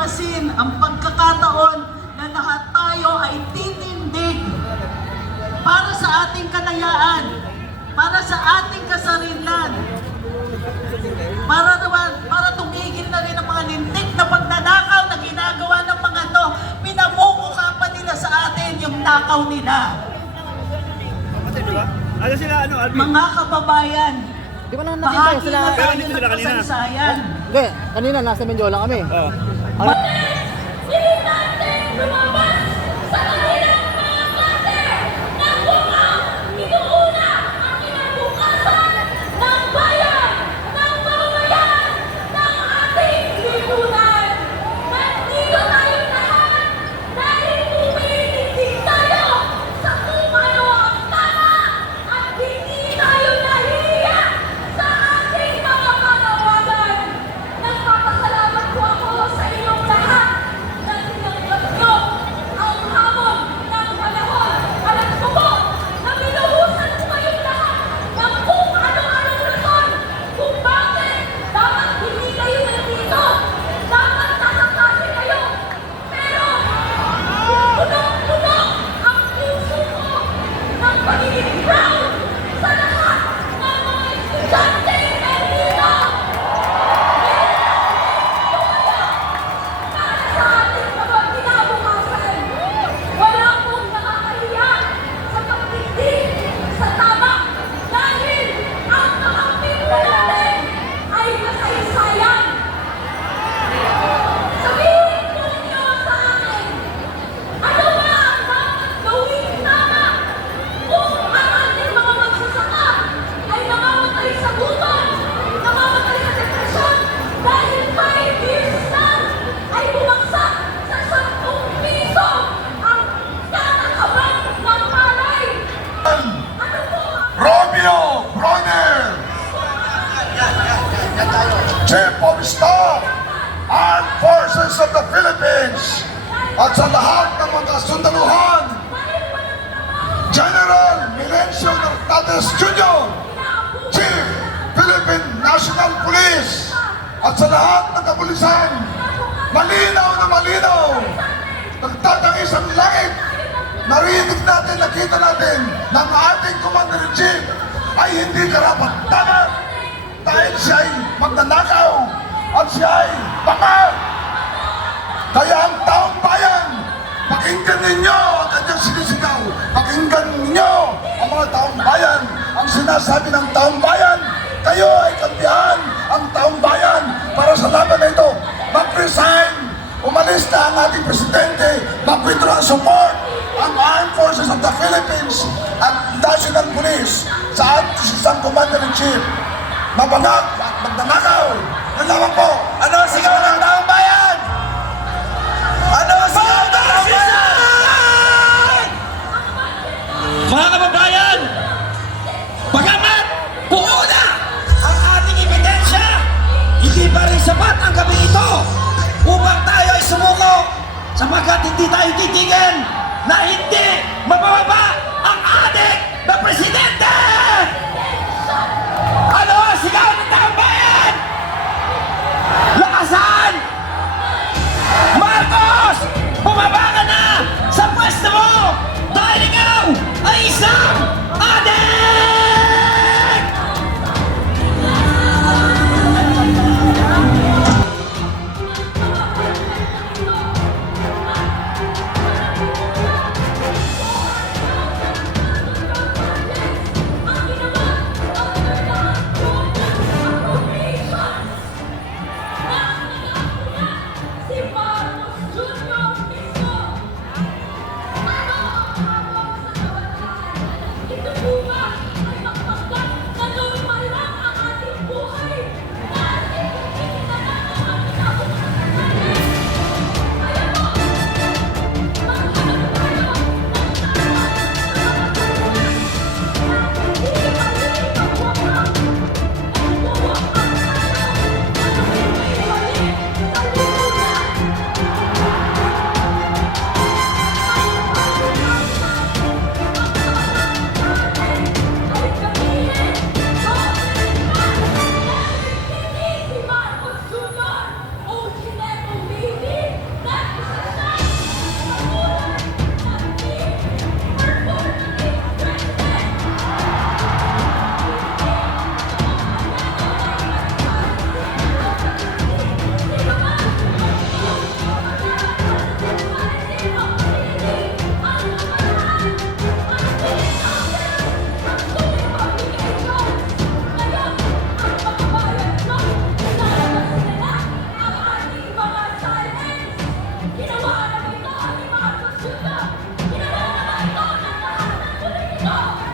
pagpasin ang pagkakataon na lahat tayo ay titindig para sa ating kalayaan, para sa ating kasarilan, para tumigil na rin ang mga lintik na pagnanakaw na ginagawa ng mga to. Pinamumukha pa nila sa atin yung nakaw nila. Ano sila, Alvin? Mga kababayan, Di ba naman nakita bahagi sila? na Pero tayo dito ng sila kanina. kasaysayan. Hindi, kanina nasa Mendiola kami. Oo. Hindi natin lumabas sa kanilang mga klase ng bukang inuuna ang kinabukasan ng bayan, ng mamamayan, ng ating lipunan. Nandito tayong lahat dahil tumitindig tayo sa kung ano ang tama at hindi tayo nahihiya sa ating mga panawagan. Nagpapasalamat po ako sa inyong lahat na tinanggap nyo ang hamon ng panahon. Alam ko po na binuhusan ko kayong lahat ng kung ano-anong rason kung bakit dapat hindi kayo nandito. Dapat nasa klase kayo. Pero puno-puno ang puso ko ng pagiging proud sa lahat ng mga estudyante nandito. Para sa ating mga kinabukasan, wala pong nakakahiya sa pagtindig sa tama dahil ang mga pimpa natin ay kasaysayan. Sabihin po ninyo sa akin, ano ba ang dapat gawing tama kung ang ating mga magsasaka ay namamatay sa gutom, namamatay sa depresyon dahil 5 years lang ay bumagsak sa 10 piso ang kakakabang ng palay. Ano po ang Romeo Bronner, Chief of Staff, Armed Forces of the Philippines, at sa lahat ng mga sundaluhan, General Milencio Nartates Jr., Chief Philippine National Police, at sa lahat ng kapulisan, malinaw na malinaw, nagtatangis ang langit. Narinig natin, nakita natin na ang ating Commander-in-Chief ay hindi karapat-dapat dahil siya ay magnanakaw at siya ay bangag. Kaya ang taong bayan, pakinggan ninyo ang kanyang sinisigaw. Pakinggan ninyo ang mga taong bayan. Ang sinasabi ng taong bayan, kayo ay kampihan ang taong bayan para sa laban na ito. Mag-resign, umalis na ang ating presidente, mag-withdraw ang support ang Armed Forces of the Philippines at National Police sa ating isang Commander-in-Chief. Mabangag at magnanakaw. Yun lamang po. Ano ang sigaw ng taong bayan? Ano ang sigaw ng taong bayan? Mga kababayan, bagamat buo na ang ating ebidensya, hindi pa rin sapat ang gabi ito upang tayo ay sumuko sapagkat hindi tayo titigil na hindi mabababa ang ating na presidente! Ano ang sigaw ng taong bayan? Lakasan! Marcos! Bumaba ka na sa pwesto mo dahil ikaw ay isang adik! dito